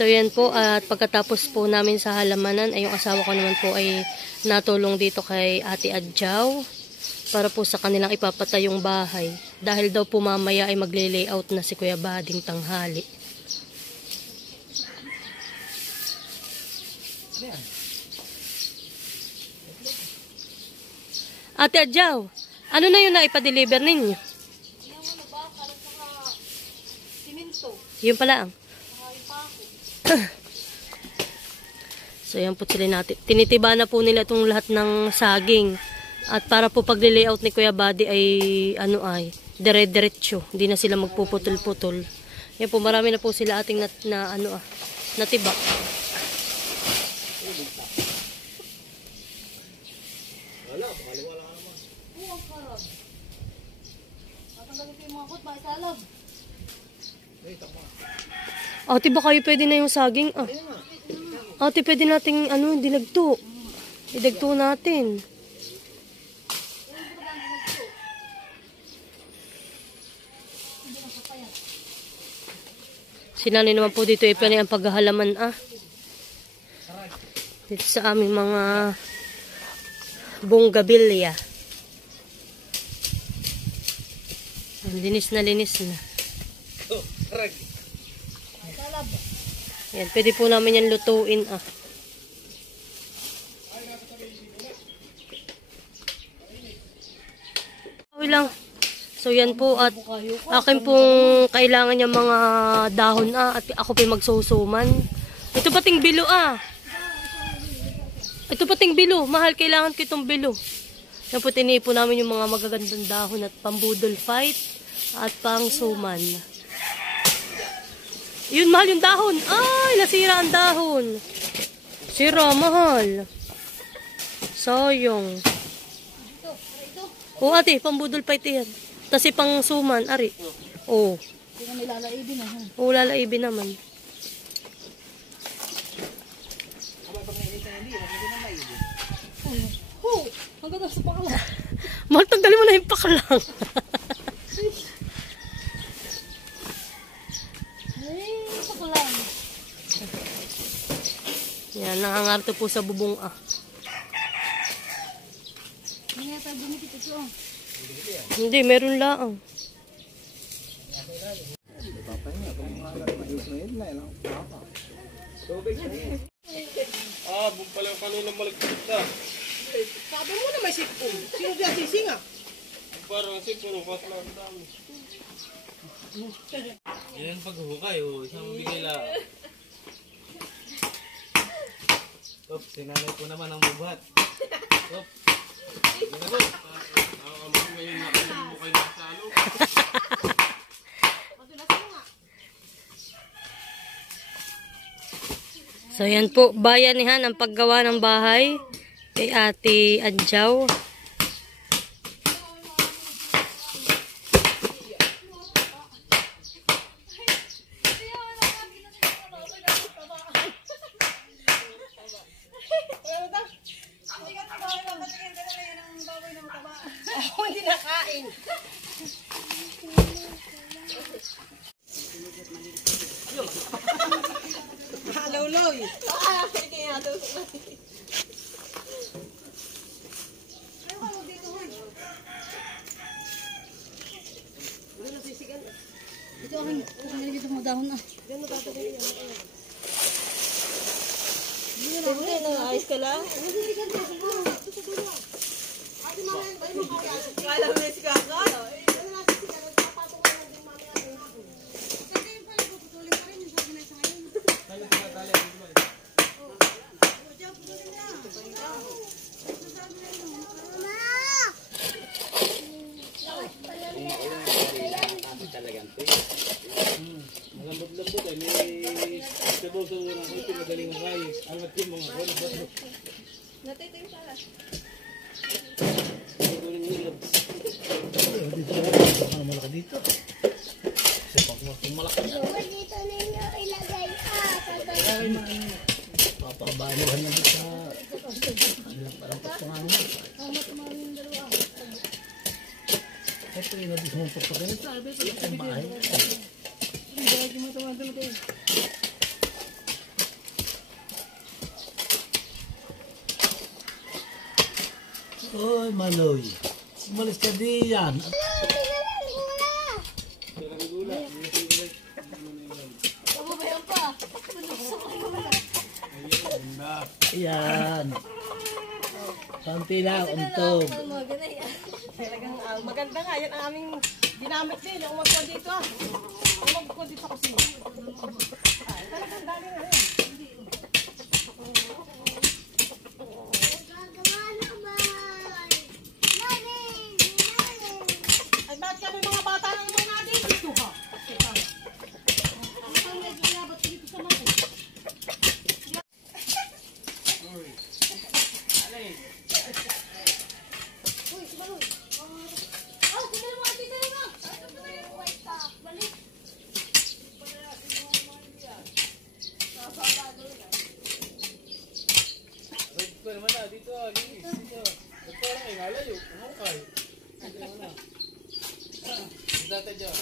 So yan po, at pagkatapos po namin sa halamanan ay yung asawa ko naman po ay natulong dito kay Ate Adjaw para po sa kanilang ipapatay yung bahay. Dahil daw po mamaya ay magle-layout na si Kuya Bading tanghali. Ate Adjaw, ano na yun na ipa-deliver ninyo? Yun pala ang. So yan po sila natin. Tinitiba na po nila itong lahat ng saging. At para po pag-layout ni Kuya Buddy ay ano ay dire-diretso. Hindi na sila magpuputol-putol. Yan po, marami na po sila ating natiba. Ate, baka kayo pwede na yung saging. Ate, pwede nating dinagto. Idagto natin. Sinanay naman po dito ang paghahalaman dito sa aming mga bonggabilya. Linis na. Yan, pwede po namin yan lutuin Okay lang. So yan po, at akin pong kailangan yung mga dahon at ako pa magsusuman. Ito pating bilo Ito pating bilo. Mahal, kailangan ko itong bilo. Yan po, tinipo namin yung mga magagandang dahon at pambudol fight at pang suman. Yun, mahal yung dahon. Ay, nasira ang dahon. Sira, mahal. Sayang. O ate, pambudol fight yan. Tapos pang suman, ari. Oo. Hindi na may lalaibin Oo, lalaibin naman. Hanggang sa pakalang. Mahal, tanggalin mo na yung pakalang. Pakalang. Yan, nangangarto po sa bubong Hindi nga tayo bumikit ito Hindi, meron lang. Pala kanunang malagpit ka. Sabi mo na may sipon. Sino dyan sisinga? Parang sipon, pas lang ang dami. Yan ang paghuhukay, isang bigay lang. Oops, sinanay ko naman ang bubat. Oops. So yan po, bayanihan ang paggawa ng bahay kay Ate Adjaw. Hindi nakain. Haloloy. Sige nga daw. Ito akin. Ito mo dahon Gano'n tatagay yan. Hindi na. Ayos ka lang? Kala mo na si Kaka? Malambot-lambot may sabog sa unang ito, magaling ang ayos. Angat yung mga holo. Natay tayo pala. Malaki dito. Malaki dito. Dito ninyo ilagay Papabalihan na dito sa parang patungan mo. Ito yung nabis mong pagpagano. Sabi ko yung bahay. Oy, Maloy. Umalis ka diyan. Kababayan pa. Ayan. Konti lang, untog. Talagang maganda nga. Yan ang aming ginamit din. Umag ko dito. Umag ko dito sa kusina. Talagang dali nga yan. Ay, bakit kami mga bata lang naman natin? Dito ha. Dito. Ito lang ay malayo. Ano kayo? Dito na. Dito dyan.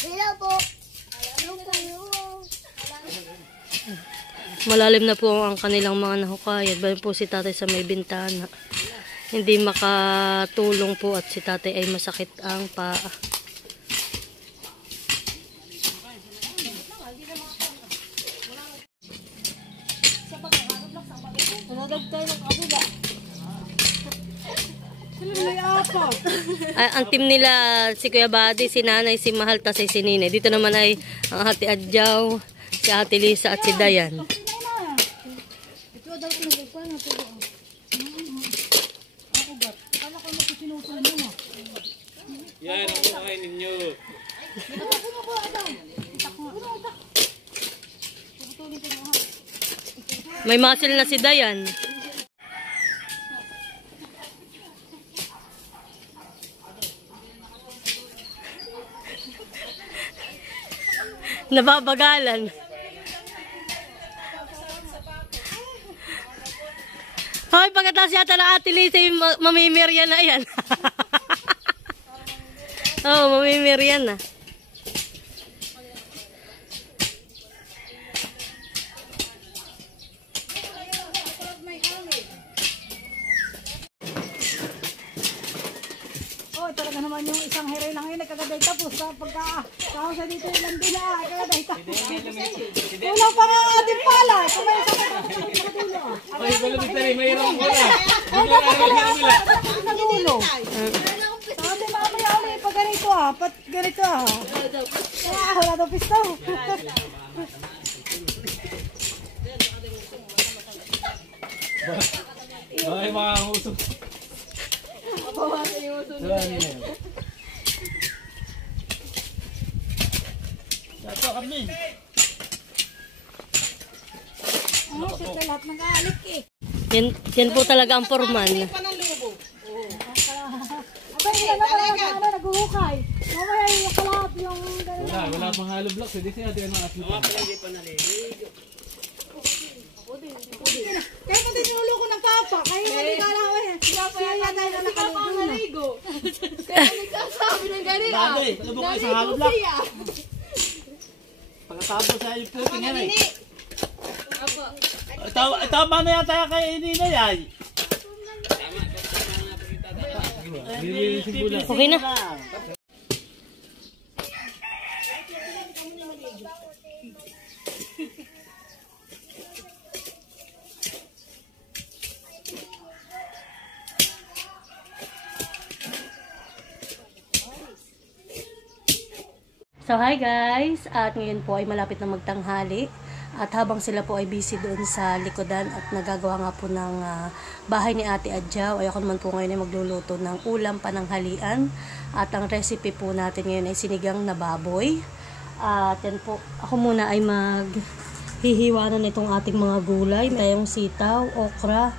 Hello po. Malalim na po ang kanilang mga nahukayat. Bayan po si tatay sa may bintana. Hindi makatulong po at si tatay ay masakit ang paa. Ang team nila, si Kuya Buddy, si Nanay, si Mahal, tas si Nine. Dito naman ay ang Ate Adjaw, si Ate Lisa at si Dayan. Ito daw tinagay pa na po. Ako ba? Kala ko magsinusunod mo. Yan, ang mukha ninyo. May muscle na si Dayan. Nababagalan. Hoy, pagkatapos yata na Ate Lisa, mamimirya na yan. Oo, mamimirya na. Oh, talaga naman yung isang hiray lang yun, nagkagaday tapos sa pagka-kahon sa dito yung landi na, kagaday tapos. Kulang pa nga ang ating pala, kumain sa dulo. Ay, balabit na rin, mayroon ko na. Sa dulo. Sabi mamaya ulit pag ganito pat ganito wala daw pistaw. Ay, mga usok. Dato kami. Ano, siyempre lahat nag-aalik eh. Yan po talaga ang forman. Abay, ilan na pala naguhukay. Mamaya yung kalahap yung gano'n. Wala pang halo blocks. Hindi siya natin ang asli. Kaya pati sinulo ko ng papa. Kaya hindi ka lang eh. Siya yata yung nakaligo na. Kaya nagsasabi ng ganito. Bagay, lubog kayo sa halo block. Pagkatapos sa yung puting yan eh. Tama na yata kay Nina yan. Okay na. So hi guys, at ngayon po ay malapit na magtanghali at habang sila po ay busy doon sa likodan at nagagawa nga po ng bahay ni Ate Adjaw, ay ako naman po ngayon ay magluluto ng ulam pananghalian at ang recipe po natin ngayon ay sinigang na baboy. At yan po, ako muna ay hihiwanan itong ating mga gulay. Mayroong sitaw, okra,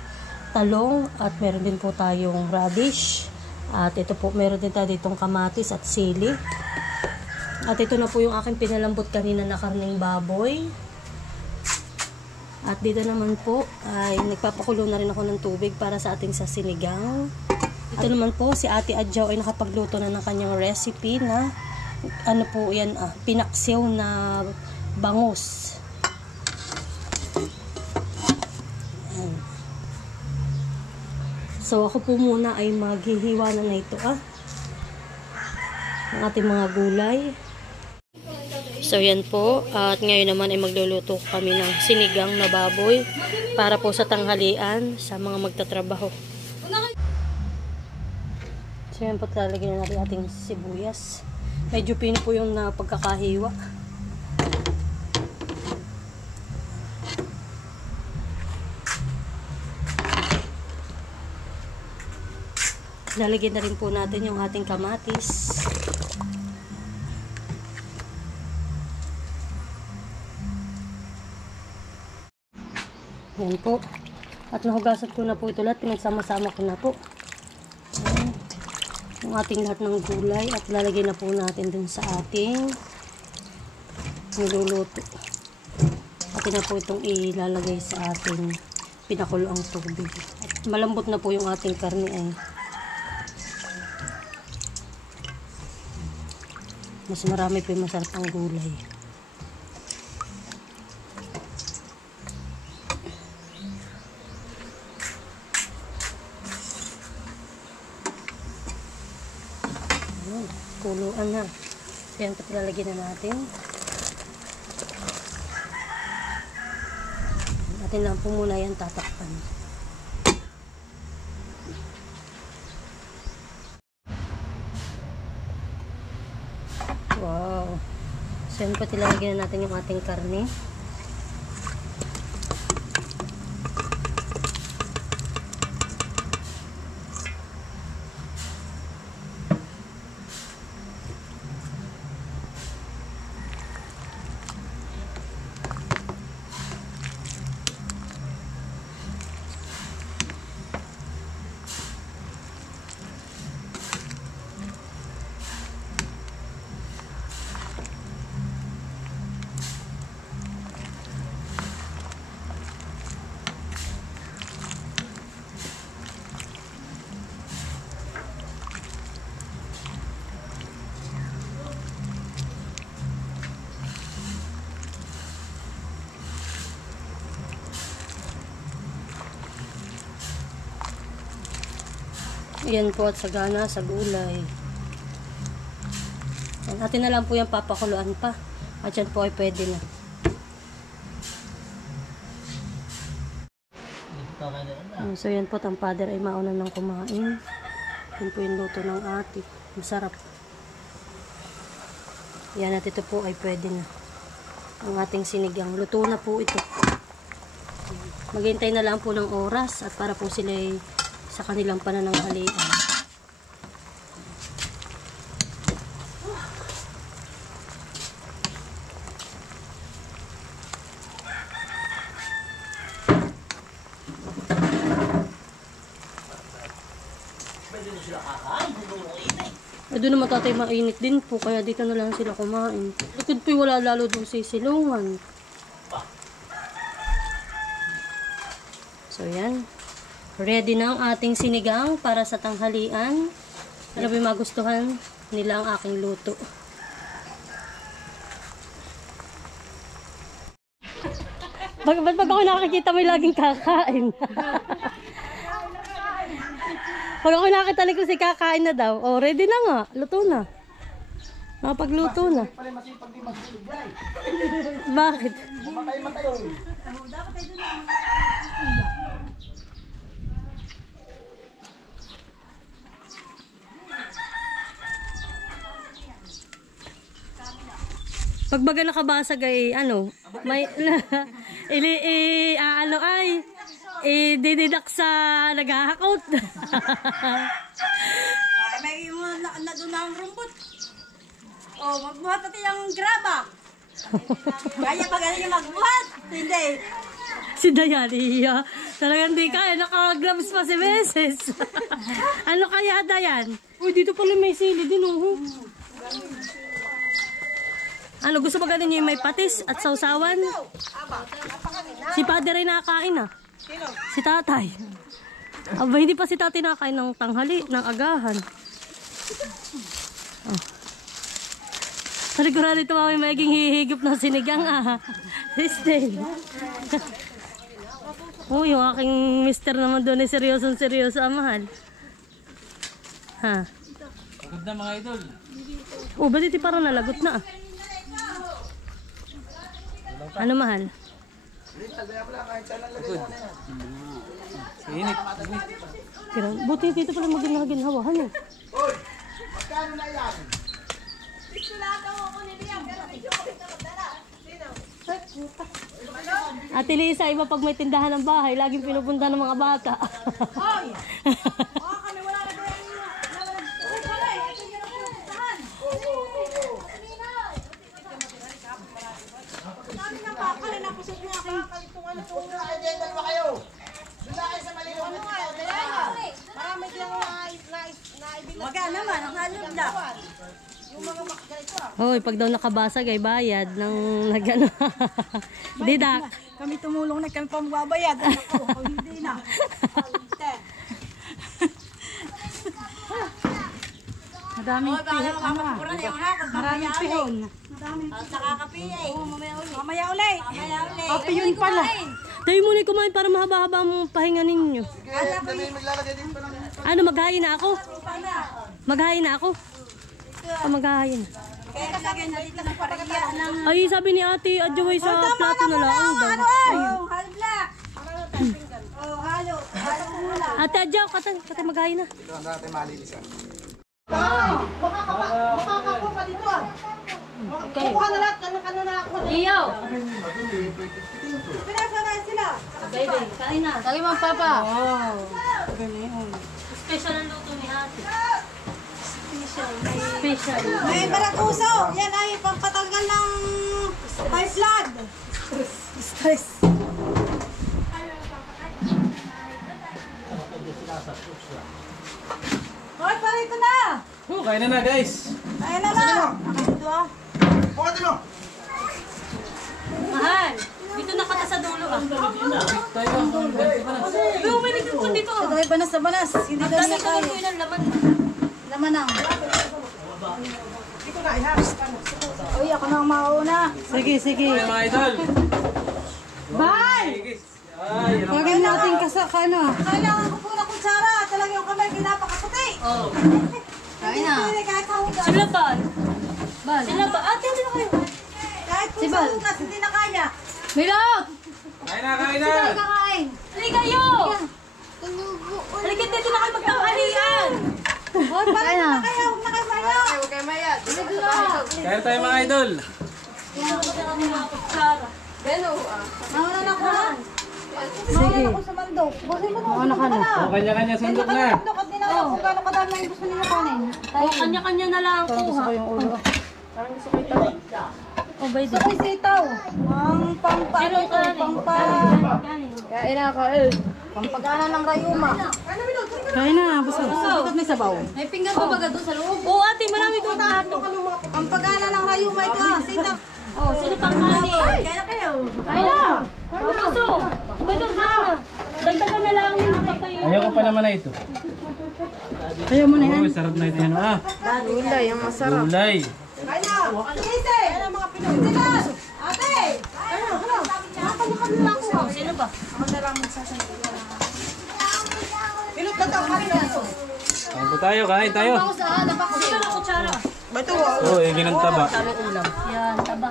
talong, at meron din po tayong radish. At ito po, meron din tayo ditong kamatis at sili. At ito na po yung aking pinalambot kanina na karneng baboy. At dito naman po ay nagpapakulo na rin ako ng tubig para sa ating sasinigang. Ito naman po, si Ate Adjaw ay nakapagluto na ng kanyang recipe na ano po yan, pinaksiw na bangus. Ayan. So ako po muna ay maghihiwa na ito ng ating mga gulay. So yan po, at ngayon naman ay magluluto kami ng sinigang na baboy para po sa tanghalian sa mga magtatrabaho. So yan po, lalagyan na natin ating sibuyas. Medyo pino po yung pagkakahiwa. Lalagyan na rin po natin yung ating kamatis. Yan po. At nahugasan ko na po ito lahat. Pinagsama-sama ko na po. Ayan. Yung ating lahat ng gulay. At lalagay na po natin dun sa ating niluluto. Atin na po itong ilalagay sa ating pinakuloang tubig. At malambot na po yung ating karne ay. Mas marami po yung masarap ang gulay. Kuluan na. So yan po lalagyan na natin. Natin lang po muna yan tatakpan. Wow. So yan po lalagyan na natin yung ating karne. Yan po at sagana sa gulay. Yan, atin na lang po yung papakuluan pa. At yan po ay pwede na. So yan po, ang father ay mauna ng kumain. Yan po yung luto ng ate. Masarap. Yan at ito po ay pwede na. Ang ating sinigang. Luto na po ito. Maghintay na lang po ng oras at para po sila ay sa kanilang panananghalian. Doon naman tatay mainit din po, kaya dito na lang sila kumain. Likod po wala lalo doon sisilungan. So yan. Ready na ang ating sinigang para sa tanghalian. Ano ba yung magustuhan nila ang aking luto? Ba't ako nakakita may laging kakain? Pag ako nakita ko si kakain na daw, oh ready na nga, luto na. Nakapagluto na. Bakit? Pag baga nakabasag ay ano, may ano ay dididak sa naghahakot. May na doon ang rumpot. Oh, magbuhat natin yung graba. Kaya pag ano yung magbuhat? Hindi. Si Dayan, iya. Talagang di kaya, naka-gloves pa si Meses. Ano kaya, Dayan? Uy, dito pala may sili din, oh. Ano, gusto ba ganin niya yung may patis at sausawan? Si Padre ay nakakain, ah. Si Tatay. Aba, hindi pa si Tatay nakakain ng tanghali, ng agahan. Oh. Sigurado ito may maging hihigop ng sinigang, ah. Sister. Oh, yung aking mister naman doon ay seryoso, mahal. Ha? Pagod na mga idol. Oh, ba't iti parang nalagot na, ah? Ano, mahal? Init. Pero, buti dito pala maginahawahan, eh. Ate Lisa, iba pag may tindahan ng bahay, laging pinupunta ng mga bata. Hoy! Kami wala na gawin nyo. Uy, pala eh. Ito yung napupuntahan. Kami na pa. Kali na pusot na aking kalitungan na tunga. Dalawa kayo. Doon na kayo sa maliwag na tao. Marami kang naibili. Maga naman, ang halog na. Yung mga ganito ah. Hoy, pag daw nakabasag ay bayad ng nagano. Didak. Kami tumulong na kami pambabayad. Ako, hindi na. Madaming pihon. Maraming pihon. Mamaya uli. Pihon pala. Tayo muna kumain para mahaba-haba ang pahinga ninyo. Ano, maghain na ako? Maghain na ako? Maghain. Ay, sabi ni ate, adjaway sa plato na lang daw. Halo black. Halo mula. Ate, adjaw, kata maghain na. Ito ang dati malinis ah. Makakapo pa dito ah. Kukuha na lahat. Kano na ako. Iyo! Pinasanayan sila. Baby, kain na. Lagi mang papa. Special ang luto ni ate. Special. May baratuso. Yan ay pampatanggal ng high blood. Stress. Hoy, parito na. Oh, kain na guys. Kaya na na. Dito ah. Bukati mo! Mahal, dito na kata sa dulo ah. Tayo. May umilig ko dito. Ito ay banas na banas. Hindi Ang daw dami niya ko lang kaya. po yun ang laman. Laman ang. Uy, ako na ang mauna. Sige, sige. Ay, mga idol. Bye! Ay, yan ang Lagay natin kasakana. Kailangan ko po na kutsara. Talagang yung kamay pinapakaputi. Oh. Kain na. Kahit kahugas. Sila ba? Sila ba? Ate, hindi na kayo. Kahit kung sa hugas, hindi na kaya. Milot! Kain na, kain na. Kakain. Hindi kayo! Halika dito na kayo magtanghalian! Hoy, parang na kaya. Huwag na kayo maya. Kain tayo mga idol. Nauna na ko na. Sige. Nauna na ko sa mandok. Busin mo na. O, kanya-kanya sundok na. Mandok at dinala kung gano'ng kadami ang gusto niyo kanin. O, kanya-kanya na lang ang kuha. O, bay Gusto ko yung sitaw. Ang pampano ko. Kain na ka eh. Pampagana ng rayuma. Kain na, buso. Bakit may sabaw? May pinggan pa baga doon sa loob. Oo, ate, marami doon tato. Pampagana ng rayuma ito. Sitaw. O, sino pang kanin? Kaya na kayo. Kain na! O, buso! Bay doon na! Dagdagan na lang yung papay. Ayaw ko pa naman na ito. Ayaw mo na Uy, sarap na ito yan. Ah, Gulay, ang masarap. gulay. Kaya na. Ate! Kaya mga Pinoy. Sila! Ate! Ano? Nakakamukha lang ko. Sino ba? Ako na lang magsasabi. Pilot na tayo. Kain po tayo, kain tayo. Ako sa hanap ako. Sino na kutsara? Oh, higin ng taba. Yan, taba.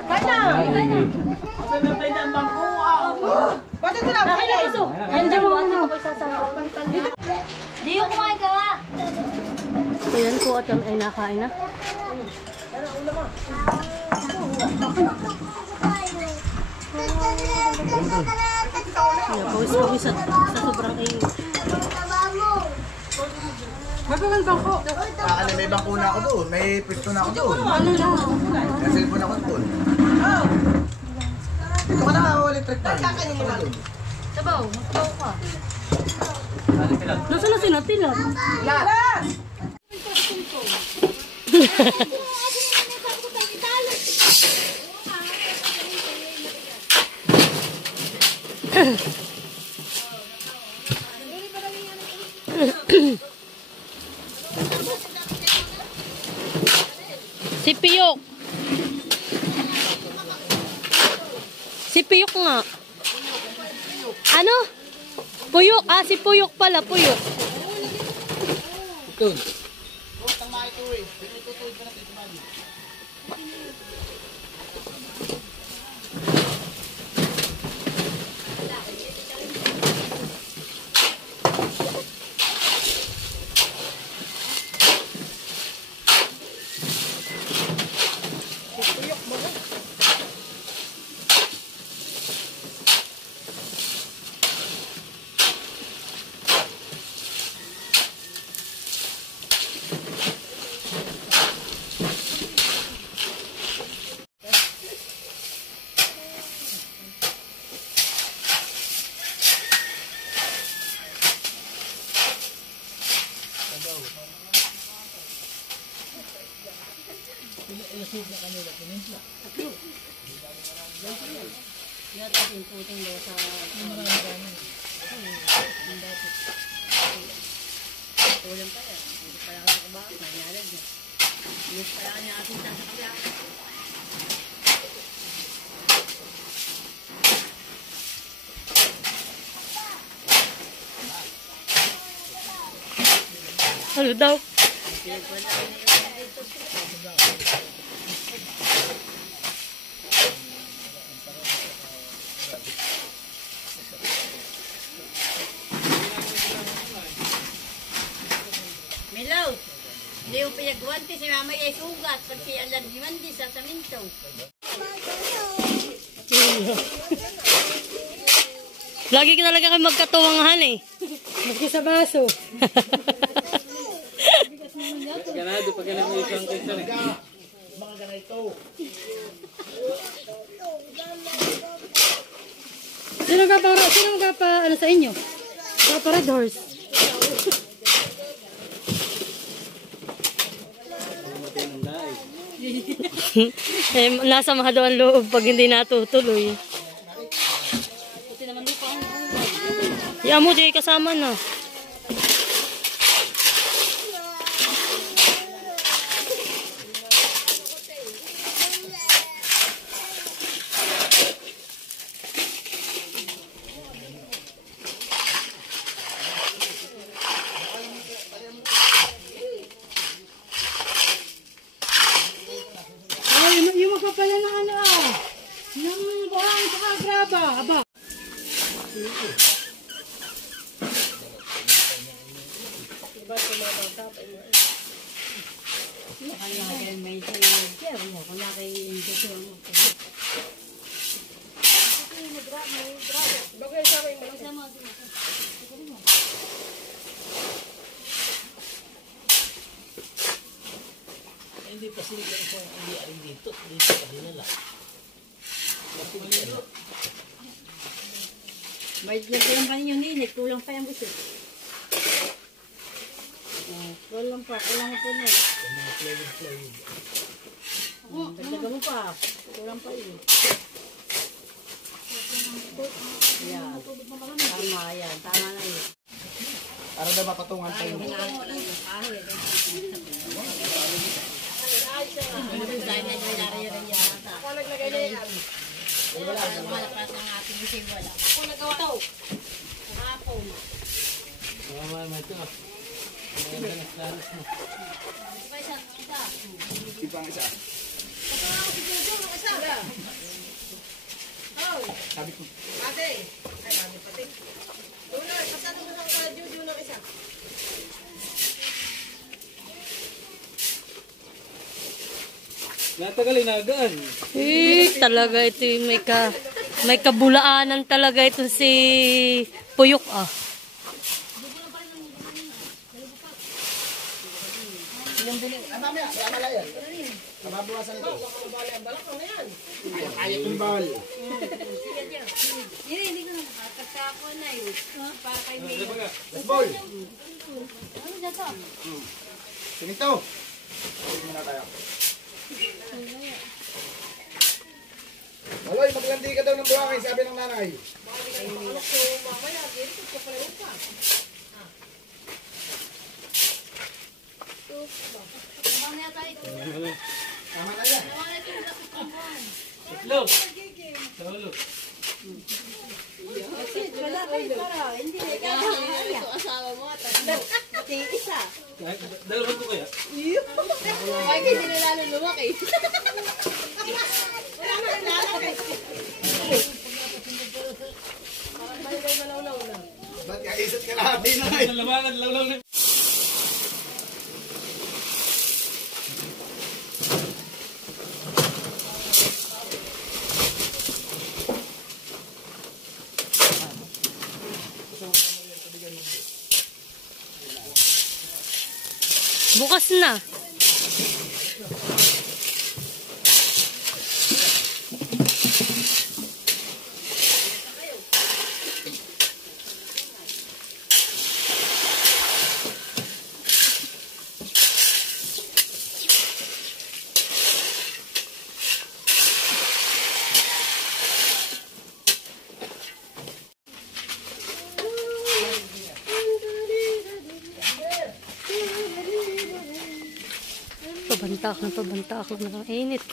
Ba't ito na? Kain na, buso! Nandiyan mo ate ko sasama. Di yung kumain ka nga! So yan po at ay nakain na. Pawis-pawis sa sobrang init. May bangko na ako doon. May pwesto na ako doon. May cellphone ako doon. Kakainin mo lang. Sabaw, magsabaw ka. Nasaan na sinatilat? Lan! Si Piyok. Si Piyok nga. Ano? Puyok. Ah, si Puyok pala. Puyok. Ito. Ano daw? Milaw, hindi mo pinagwanti si mama ay sugat pagki alam di man di sa saminto. Lagi ka talaga kayo magkatuwanghan eh. Maski sa baso. Ganado pag ganun mo isang kaysa rin. Sino ka pa ano sa inyo? Ka pa Red Horse. Eh, nasa mahado ang loob pag hindi natutuloy. Ya mo di kasama na. Yung magpapala ng ano ng buhang sa graba, aba. Hindi pa sila kung hindi ay dito pa dinala. May lang pa ninyo nilit, kulang pa yung gusto. Kulang pa na. Dagdagan mo pa, kulang pa yun. Yan, tama yan, tama na yun. Para daw mapatungan tayo. Mama ito. Ibang isa. Sabi ko. Ate, ay mami pati. Doon kasama mo sa Juju ng isa. Natagal inagaan. Talaga ito yung may kabulaanan talaga ito si Puyok ah. Mamaya, malaya. Mababawasan ito. Kaya kong bawal. Hindi ko na makakasako na yun. Para kay May. Let's ball. Ano na to? Sinito. Ulit muna tayo. Maloy, maglandi ka daw ng buhangin, sabi ng nanay. Mamaya tayo. Tama na yan. Mamaya tayo sa kukumbuhan. Itlog. Saulo. Wala kayo para. Hindi na ikaw. Asawa mo at Pati isa. Dalawa ko kaya? Ay, hindi na lalo lumaki. Wala na lalakay. Ba't kaisat ka lahat din na? Labangan, lawlaw na. Bukas na. Pabantak na ng init.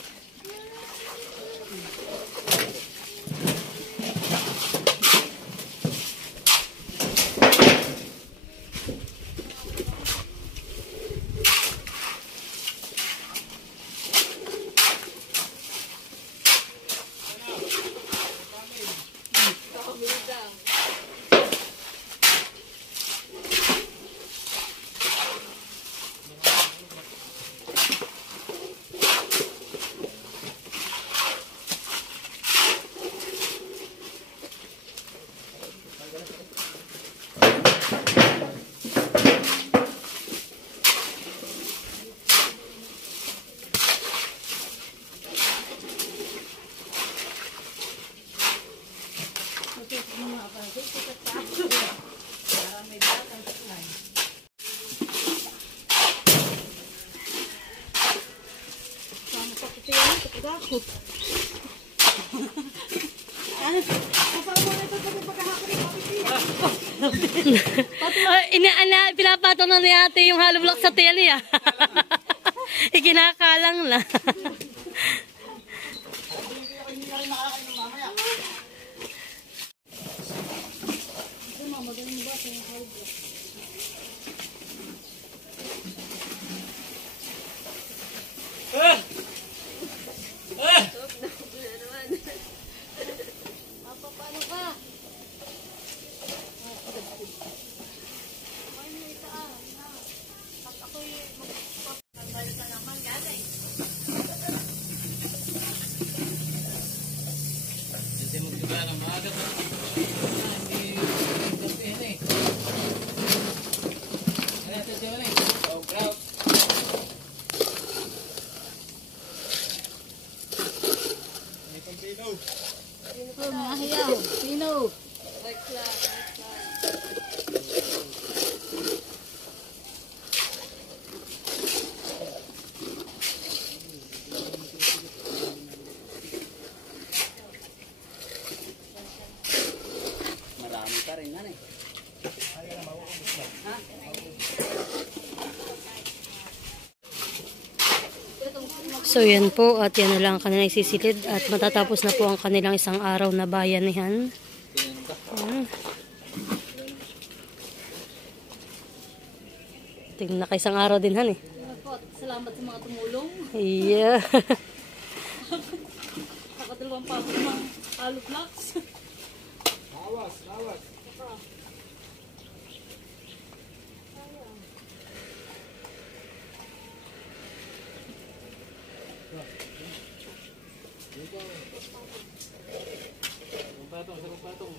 Pinapato na ni ate yung hollow block sa tiyan niya. Ikinakalang na. So yan po, at yan na lang ang kanilang isisilid at matatapos na po ang kanilang isang araw na bayanihan. Tingnan na kayo isang araw din han eh. Salamat sa mga tumulong. Yeah. Nakatulong pa ako ng mga hollow blocks. Lawas, lawas. Patong.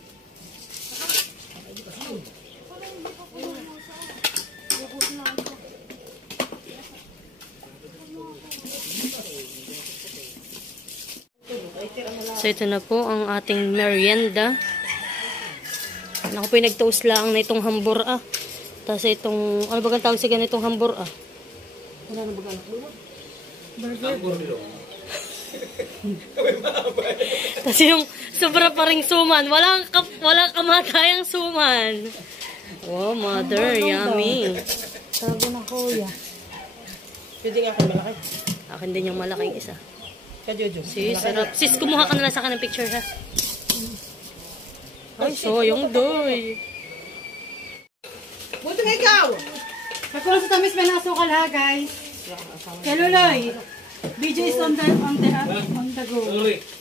So, ito na po ang ating merienda. Ako po yung nag-toast lang na itong hambur Tapos itong, ano ba ang tawag sa ganitong hambur Wala na ba anak mo? Burger. Tapos yung sobra pa ring suman. Walang kamatayang suman. Oh, mother, yummy. Sabi na kuya. Pwede nga ako malaki. Akin din yung malaking isa. Ka-Jojo. Sis, sarap. Sis, kumuha ka na lang sa akin ng picture, ha? Ay, so, yung doy. Buti nga ikaw! Pagkulang sa tamis, may nasukal ha, guys. Kay Luloy, video is on the go. Sorry.